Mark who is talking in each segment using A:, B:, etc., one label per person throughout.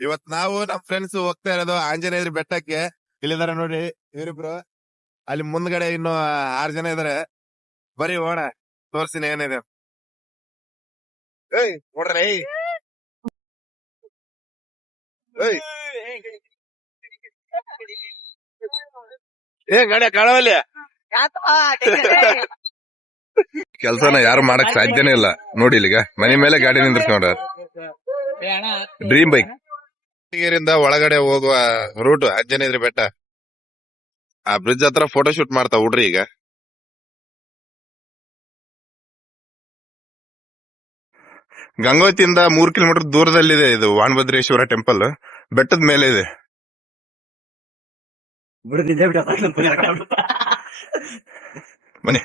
A: ಇವತ್ ನಾವು ನಮ್ ಫ್ರೆಂಡ್ಸ್ ಹೋಗ್ತಾ ಇರೋದು ಆಂಜನೇಯ ಬೆಟ್ಟಕ್ಕೆ. ಇಲ್ಲಿದಾರೆ ನೋಡಿ ಇವರಿಬ್ರು. ಅಲ್ಲಿ ಮುಂದ್ಗಡೆ ಇನ್ನು ಆರ್ ಜನ ಇದಾರೆ. ಬರೀ ಓಣ ತೋರ್ಸಿನ ಏನಿದೆ. ಏಯ್ ನೋಡ್ರಿ ಏಯ್. ಏಯ್. ಏ ಗಡೆ ಕಳವಲ್ಲ ಕೆಲ್ಸನ ಯಾರು ಮಾಡಕ್ ಸಾಧ್ಯನೇ ಇಲ್ಲ. ನೋಡಿ ಇಲ್ಲಿಗ. ಮನೆ ಮೇಲೆ ಗಾಡಿ ನಿಂದ್ರಸ್ ನೋಡ ಡ್ರೀಮ್ ಬೈಕ್ ರಿಂದ ಒಳಗಡೆ ಹೋಗುವ ರೂಟ್ ಅಂಜನೇದ್ರಿ ಬೆಟ್ಟ. ಆ ಬ್ರಿಡ್ಜ್ ಹತ್ರ ಫೋಟೋ ಶೂಟ್ ಮಾಡ್ತಾ ಹುಡ್ರಿ ಈಗ. ಗಂಗೋತಿಯಿಂದ ಮೂರ್ ಕಿಲೋಮೀಟರ್ ದೂರದಲ್ಲಿದೆ ಇದು ವಾಣಭದ್ರೇಶ್ವರ ಟೆಂಪಲ್ ಬೆಟ್ಟದ ಮೇಲೆ ಇದೆ. ಬನ್ನಿ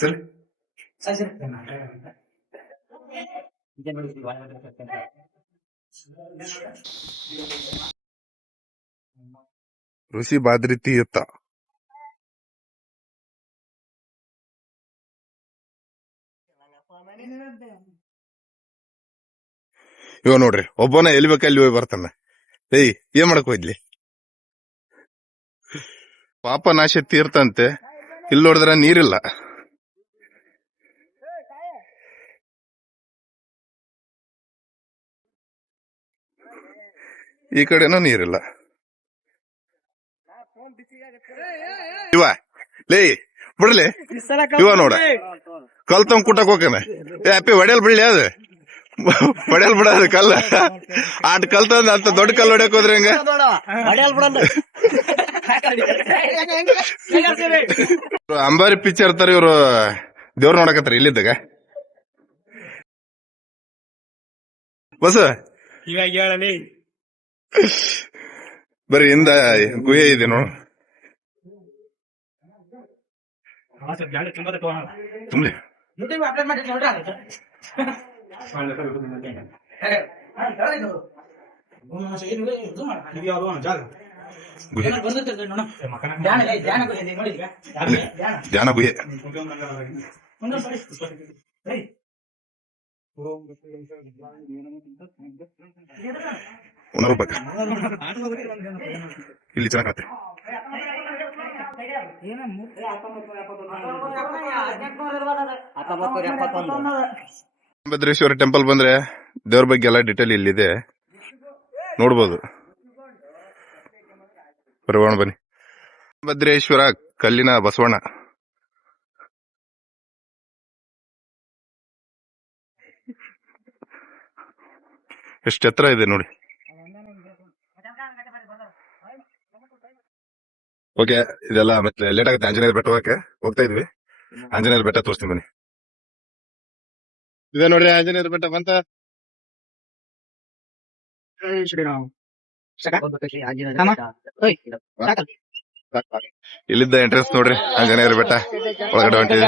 A: ಸರಿ. ಋಷಿ ಬಾದ್ರಿ ತೀರ್ಥ ಇವ ನೋಡ್ರಿ ಒಬ್ಬನ ಎಲ್ಲಿ ಬೇಕಾ ಅಲ್ಲಿ ಹೋಗಿ ಬರ್ತಾನ. ಏಯ್ ಏನ್ ಮಾಡಕ್ ಹೋಯ್ಲಿ ಪಾಪ ನಾಶ ತೀರ್ತಂತೆ. ಇಲ್ಲಿ ನೋಡಿದ್ರೆ ನೀರಿಲ್ಲ. ಈ ಕಡೆನೂ ನೀರಿಲ್ಲ. ಇವ, ಲೇ, ಬಿಡ್ಲಿ. ಇವ ನೋಡ. ಕಲ್ತಂಗ್ ಕುಟಕ್ ಹೋಗ್ತಾನೆ ಏ, ಅಪ್ಪಿ ಹೊಡೆಯಲ್ ಬಿಡ್ಲಿ ಅದು. ಬಿಡ ಅದು ಕಲ್ಲ. ಆಟ ಕಲ್ತಂದ ಅಂತ ದೊಡ್ಡ ಕಲ್ ಹೊಡಿಯಕ್ ಹೋದ್ರೆ ಹೆಂಗ? ಅಂಬಾರಿ ಪಿಕ್ಚರ್ ತರ ಇವರು ದೇವ್ರ ನೋಡಕತ್ತಾರ ಇಲ್ಲಿದ್ದಾಗ. ಬಸ್
B: ಇವಾಗ ಹೇಳಲಿ.
A: ಬರೀ ಹಿಂದ ಗುಹೆ ಇದೆ ನೋಡು.
B: ಜಾಗ. ತುಂಬಾ
A: ಧ್ಯಾನ ಗುಹೆ ಇಲ್ಲಿ ಚೆನ್ನಾಗತ್ತೆ ಭದ್ರೇಶ್ವರ ಟೆಂಪಲ್ ಬಂದ್ರೆ ದೇವ್ರ ಬಗ್ಗೆ ಎಲ್ಲ ಡಿಟೇಲ್ ಇಲ್ಲಿದೆ. ನೋಡ್ಬೋದು. ಬರೋಣ ಬನ್ನಿ. ಭದ್ರೇಶ್ವರ ಕಲ್ಲಿನ ಬಸವಣ್ಣ. ಎಷ್ಟು ಎತ್ತರ ಇದೆ ನೋಡಿ. ಓಕೆ ಇದೆಲ್ಲ ಮತ್ತೆ ಲೇಟ್ ಆಗುತ್ತೆ. ಆಂಜನೇಯ ಬೆಟ್ಟ ಹೋಗಕ್ಕೆ ಹೋಗ್ತಾ ಇದ್ವಿ. ಆಂಜನೇಯ ಬೆಟ್ಟ ತೋರಿಸ್ತೀನಿ ಬನ್ನಿ. ಇದೆ ನೋಡ್ರಿ ಆಂಜನೇಯ ಬೆಟ್ಟ ಬಂತ. ಇಲ್ಲಿದ್ದ ಎಂಟ್ರೆನ್ಸ್ ನೋಡ್ರಿ ಆಂಜನೇಯರ ಬೆಟ್ಟ ಒಳಗಡೆ ಹೊಂಟಿದೆ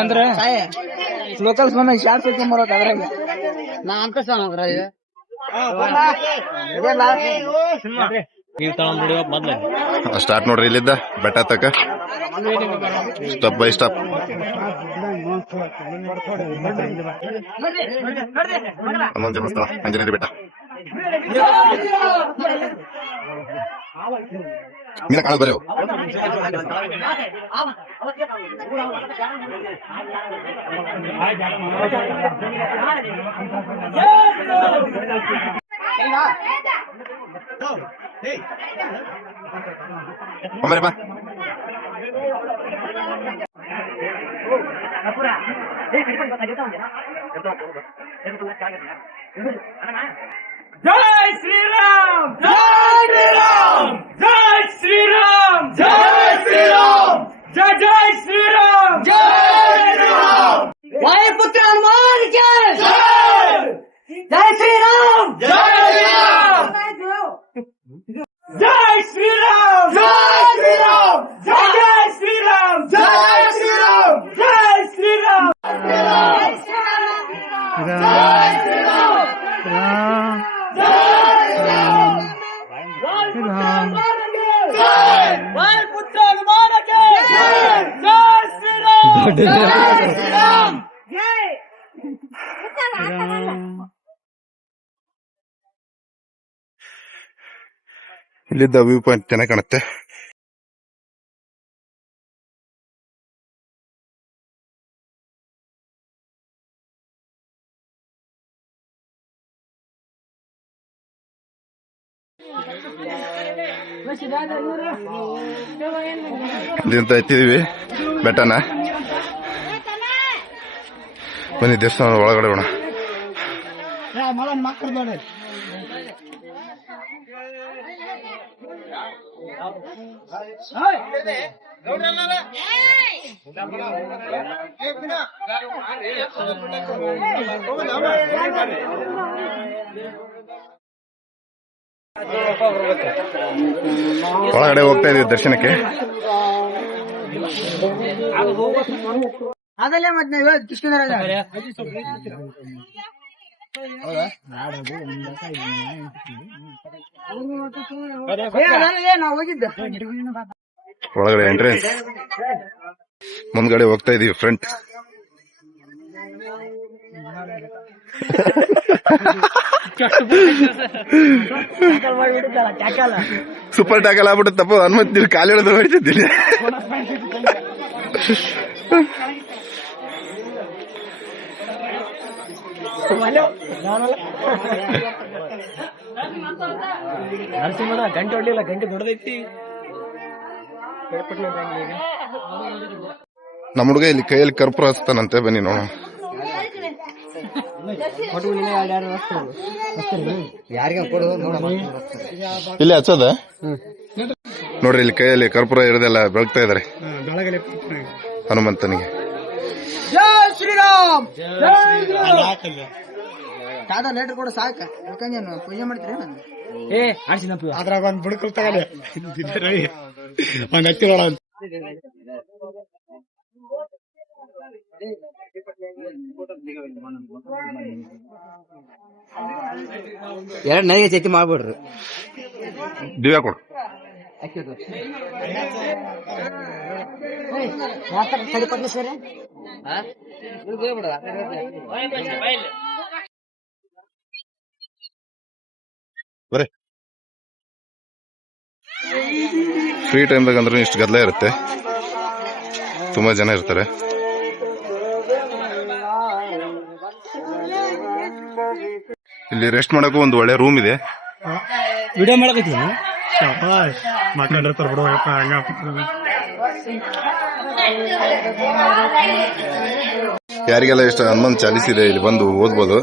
C: ಲೋಕಲ್ಸ್ ಬಂದ ಶಾರ್ಟ್ ಬರೋದು ಅದ್ರಾಗ ನಾ ಅಂತ
A: ಸ್ಟಾರ್ಟ್ ನೋಡ್ರಿ. ಇಲ್ಲಿದ್ದ ಬೆಟ್ಟ ತಕ ಸ್ಟೆಪ್ ಬೈ ಸ್ಟೆಪ್ ಒಂದೊಂದು ದೇವಸ್ಥಾನ ಆಂಜನೇಯರ ಬೆಟ್ಟ. ಮೀನ ಕಾಣ ಬರೋ ಒಮ್ಮರೆ ಬಾ
B: ಜೈ ಶ್ರೀರಾಮ್ ಜೈ ಶ್ರೀರಾಮ್ ಜೈ ಶ್ರೀರಾಮ್ ಜೈ ಶ್ರೀರಾಮ್ ಜೈ ಜೈ ಶ್ರೀರಾಮ್ ಜೈ ಶ್ರೀರಾಮ್
C: ವಾಯುಪುತ್ರ ಹನುಮಾನ್ ಕಿ ಜೈ ಶ್ರೀರಾಮ್
B: ಜೈ ಶ್ರೀರಾಮ್ ಜೈ ಶ್ರೀರಾಮ್ ಜೈ ಶ್ರೀರಾಮ್ ಜೈ ಜೈ ಶ್ರೀರಾಮ್ ಜೈ ಶ್ರೀರಾಮ್ ಜೈ ಶ್ರೀರಾಮ್ ಜೈ
A: ಇಲ್ಲಿದ್ದ ವ್ಯೂ ಪಾಯಿಂಟ್ ಚೆನ್ನಾಗಿ ಕಾಣುತ್ತೆ. ಇಲ್ಲಿಂದ ಎತ್ತಿದೀವಿ ಬೆಟ್ಟನ. ಬನ್ನಿ ದೇವಸ್ಥಾನ ಒಳಗಡೆ ಹೋಣ ಒಳಗಡೆ ಹೋಗ್ತಾ ಇದೀವಿ ದರ್ಶನಕ್ಕೆ.
C: ಅದಲ್ಲೇ ಮತ್ತೆ ನೀವು ಹೇಳಿ ಕೃಷ್ಣರಾಜ ನಾವು ಹೋಗಿದ್ದ.
A: ಒಳಗಡೆ ಎಂಟ್ರೆನ್ಸ್ ಮುಂದ್ಗಡೆ ಹೋಗ್ತಾ ಇದೀವಿ ಫ್ರಂಟ್ ಸೂಪರ್ ಟ್ಯಾಕಲ್ ಆಗ್ಬಿಡುತ್ತಪ್ಪ ತಪ್ಪು ಕಾಲು ಕಾಲಿಡೋದು ಹೊಡಿತಿದ್ದೀನಿ
C: ನರಸಿಂಹನ ಗಂಟೆ ಹೊಡ್ಲಿಲ್ಲ ಗಂಟೆ ದೊಡ್ಡದೈತಿ.
A: ನಮ್ಮ ಹುಡುಗ ಇಲ್ಲಿ ಕೈಯಲ್ಲಿ ಕರ್ಪೂರ ಹಚ್ತಾನಂತೆ ಬನ್ನಿ ನೋಡೋಣ.
C: ಕೊಡು.
A: ಇಲ್ಲಿ ಹಚ್ಚೋದ? ನೋಡ್ರಿ ಇಲ್ಲಿ ಕೈಯಲ್ಲಿ ಕರ್ಪೂರ ಇರೋದೆಲ್ಲ ಬೆಳಗ್ತಾ ಇದಾರೆ. ಹನುಮಂತನಿಗೆ.
C: ಜೈ ಶ್ರೀರಾಮ್ ತಾತ ಲೇಟರ್ ಕೂಡ ಸಾಕ. ಯಾಕಂದ್ರೆ ಪೂಜೆ ಮಾಡ್ತೀರಿ ಏ ಆಡ್ಸಿನ
B: ಅದ್ರಾಗ ಒಂದ್ ಬುಡಕಲ್ ತಗಲೆ ಒಂದ್ ಹತ್ತಿ ನೋಡ
C: ಎರಡ್ ನೈಗೆ ಚತಿ ಮಾಡ್ಬಿಡ್ರಿ.
A: ದಿವ್ಯಾ ಕೊಡು.
C: ಸರಿಪಟ್ಲ ಸರಿ
A: ಬರೇ. ಫ್ರೀ ಟೈಮ್ ಅಂದ್ರೆ ಇಷ್ಟು ಗದ್ದಲ ಇರುತ್ತೆ. ತುಂಬಾ ಜನ ಇರ್ತಾರೆ. ಇಲ್ಲಿ ರೆಸ್ಟ್ ಮಾಡೋಕ್ಕೂ ಒಂದು ಒಳ್ಳೆ ರೂಮ್ ಇದೆ.
B: ವಿಡಿಯೋ ಮಾಡಕತ್ತೀನಿ ಮಾತಾಡಿರ್ತಾರ ಬಿಡು ಹಂಗ.
A: ಯಾರಿಗೆಲ್ಲ ಇಷ್ಟ? ಹನುಮಂತ್ ಚಾಲಿಸಿದೆ ಇದೆ ಇಲ್ಲಿ ಬಂದು ಓದ್ಬೋದು.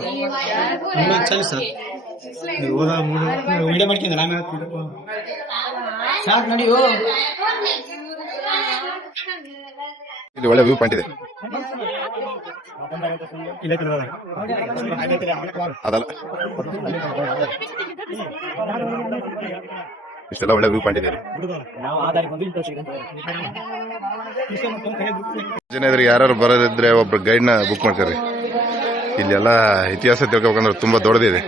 A: ಇಲ್ಲಿ ಒಳ್ಳೆ ವ್ಯೂ ಪಾಯಿಂಟ್ ಇದೆ ಅದಲ್ಲ. ಇಷ್ಟೆಲ್ಲ ಒಳ್ಳೆ ವ್ಯೂ
B: ಬಂದು
A: ಜನ ಇದ್ರಿಗೆ ಯಾರು ಬರೋದಿದ್ರೆ ಒಬ್ರು ಗೈಡ್ನ ಬುಕ್ ಮಾಡ್ತಾರೆ ಇಲ್ಲೆಲ್ಲ ಇತಿಹಾಸ ತಿಳ್ಕೊಬೇಕಂದ್ರೆ ತುಂಬಾ ದೊಡ್ಡದಿದೆ.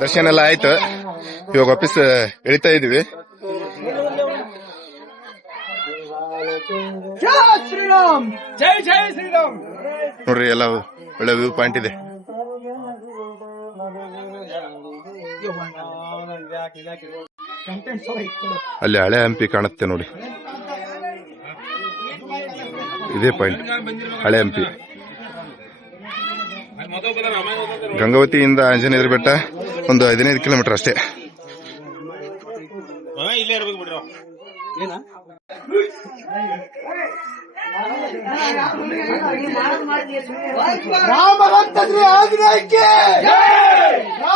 A: ದರ್ಶನ ಎಲ್ಲ ಆಯ್ತು. ಇವಾಗ ವಾಪಸ್ ಎಳಿತಾ ಇದೀವಿ
C: ಜೈ ಶ್ರೀರಾಮ್ ಜೈ ಜೈ ಶ್ರೀರಾಮ್!
A: ನೋಡ್ರಿ ಎಲ್ಲ ಒಳ್ಳೆ ವ್ಯೂ ಪಾಯಿಂಟ್ ಇದೆ. ಅಲ್ಲಿ ಹಳೆ ಹಂಪಿ ಕಾಣುತ್ತೆ ನೋಡಿ. ಇದೇ ಪಾಯಿಂಟ್ ಹಳೆ ಹಂಪಿ. ಗಂಗಾವತಿಯಿಂದ ಆಂಜನೇಯರ್ ಬೆಟ್ಟ ಒಂದು ಹದಿನೈದು ಕಿಲೋಮೀಟರ್ ಅಷ್ಟೇ.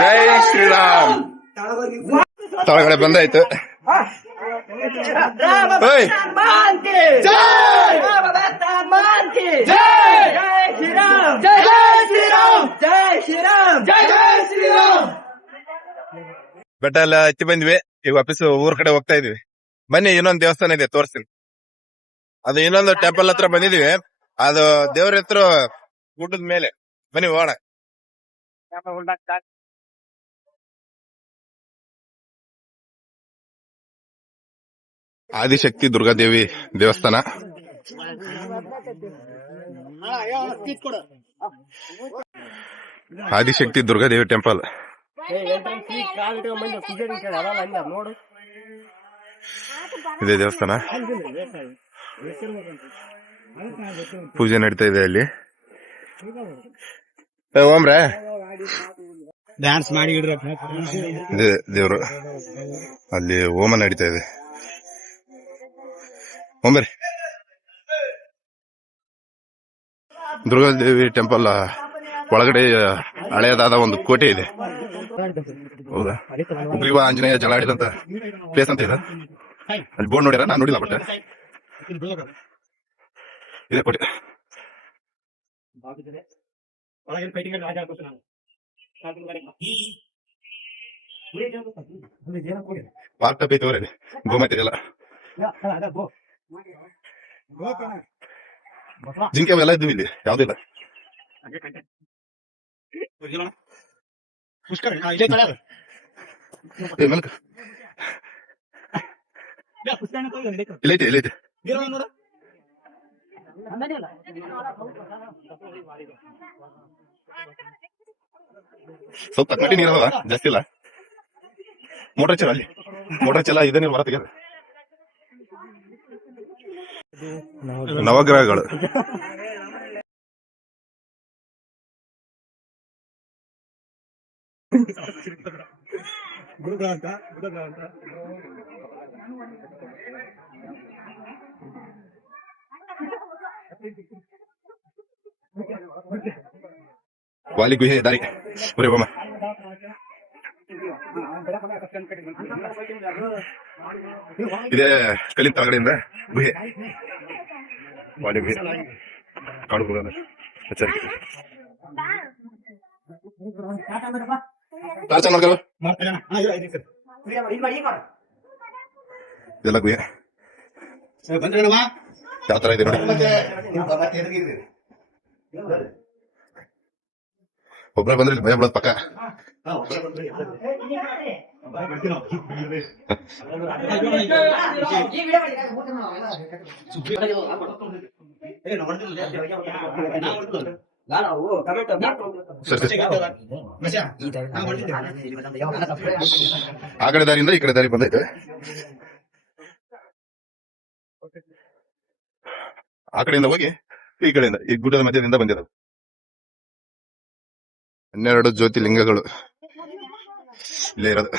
C: ಜೈ ಶ್ರೀರಾಮ್
A: ತಳಗಡೆ ಬಂದಾಯ್ತು. ಬೆಟ್ಟ ಎಲ್ಲ ಹತ್ತಿ ಬಂದ್ವಿ. ಈಗ ವಾಪಸ್ ಊರ್ ಕಡೆ ಹೋಗ್ತಾ ಇದೀವಿ. ಬನ್ನಿ ಇನ್ನೊಂದ್ ದೇವಸ್ಥಾನ ಇದೆ ತೋರಿಸ್ತೀನಿ. ಅದು ಇನ್ನೊಂದು ಟೆಂಪಲ್ ಹತ್ರ ಬಂದಿದೀವಿ. ಅದು ದೇವ್ರ ಹತ್ರ ಗುಡ್ಡದ ಮೇಲೆ. ಬನ್ನಿ ಹೋಗೋಣ. ಆದಿಶಕ್ತಿ ದುರ್ಗಾದೇವಿ ದೇವಸ್ಥಾನ. ಆದಿಶಕ್ತಿ ದುರ್ಗಾದೇವಿ ಟೆಂಪಲ್. ಇದೆ ದೇವಸ್ಥಾನ. ಪೂಜೆ ನಡೀತಾ ಇದೆ ಅಲ್ಲಿ. ಓಮ್ರೆ.
C: ಡ್ಯಾನ್ಸ್ ಮಾಡಿ
A: ದೇವ್ರು. ಅಲ್ಲಿ ಓಮ ನಡೀತಾ ಇದೆ. ದುರ್ಗಾ ದುರ್ಗಾದೇವಿ ಟೆಂಪಲ್ ಒಳಗಡೆ ಹಳೆಯದಾದ ಒಂದು ಕೋಟೆ ಇದೆ. ಹೌದಾ? ಉಗ್ರೀವ ಆಂಜನೇಯ ಜಲಾಡಿದಂತ ಪ್ಲೇಸ್ ಅಂತ ಇದೆ. ಅಲ್ಲಿ ಬೋರ್ಡ್ ನೋಡಿರ? ನಾನು ನೋಡಿಲ್ಲ ಬಟ್ ಇದೆ ಕೋಟೆ ಪಾರ್ಕ್ ಟಪ್ ಐತೆ ಗೋಮಾತೆ ಇದೆಲ್ಲ ಜಿಂಕೆ ಅವೆಲ್ಲ ಇದ್ವು ಇಲ್ಲಿ ಯಾವ್ದು ಇಲ್ಲ ಏ, ಮೆಲ್ಕ. ಇಲ್ಲೈತೆ ಇಲ್ಲೈತೆ ಸ್ವಲ್ಪ ಕಟ್ಟಿ ನೀರಲ್ಲ ಜಾಸ್ತಿ ಇಲ್ಲ. ಮೋಟರ್ ಚಲ ಅಲ್ಲಿ. ಮೋಟರ್ ಚಲ ಇದೆ ನೀರು ಹೊರ ತೆಗೆದ ನವಗ್ರಹಗಳು. ವಾಲಿ ಗುಹೆ ದಾರಿ ಬರೀ ಬಮ್ಮ ಇದೇ ಕಲ್ಲಿನ ತಳಗಡೆಯಿಂದ ಗುಹೆ ವಾಲಿ ಗುಹೆ ಕಾಡು ಗುಹೆ ಎಚ್ಚರಿಕೆ. ಇದೆಲ್ಲ ಗುಹೆ ಯಾವ ತರ ಇದೆ ನೋಡಿ ಒಬ್ಬರ ಬಂದ್ರೆ ಭಯ ಬಿಡೋದು ಪಕ್ಕ. ಆ ಕಡೆ ದಾರಿಯಿಂದ ಈ ಕಡೆ ದಾರಿ ಬಂದೈತೆ. ಆ ಕಡೆಯಿಂದ ಹೋಗಿ ಈ ಕಡೆಯಿಂದ, ಈ ಗುಡ್ಡದ ಮಧ್ಯದಿಂದ ಬಂದಿರೋದು. ಹನ್ನೆರಡು ಜ್ಯೋತಿಲಿಂಗಗಳು ಇಲ್ಲೇ ಇರೋದು.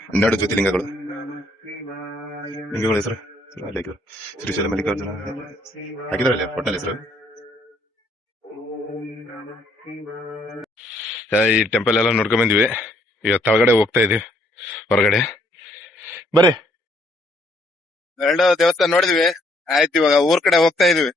A: ಹನ್ನೆರಡು ಜ್ಯೋತಿಲಿಂಗಗಳು ಲಿಂಗಗಳು ಹೆಸರು? ಅಲ್ಲಿ ಹಾಕಿದ್ರು. ಶ್ರೀಶೈಲ ಮಲ್ಲಿಕಾರ್ಜುನ. ಹಾಕಿದ್ರಲ್ಲ ಫೋಟಲ್ ಹೆಸರು? ಈ ಟೆಂಪಲ್ ಎಲ್ಲ ನೋಡ್ಕೊಂಡ್ ಬಂದಿವಿ. ಈಗ ತಳಗಡೆ ಹೋಗ್ತಾ ಇದೀವಿ, ಹೊರಗಡೆ. ಬರ್ರಿ. ಎರಡು ದೇವಸ್ಥಾನ ನೋಡಿದ್ವಿ. ಆಯ್ತು ಇವಾಗ ಊರ್ ಕಡೆ ಹೋಗ್ತಾ ಇದೀವಿ.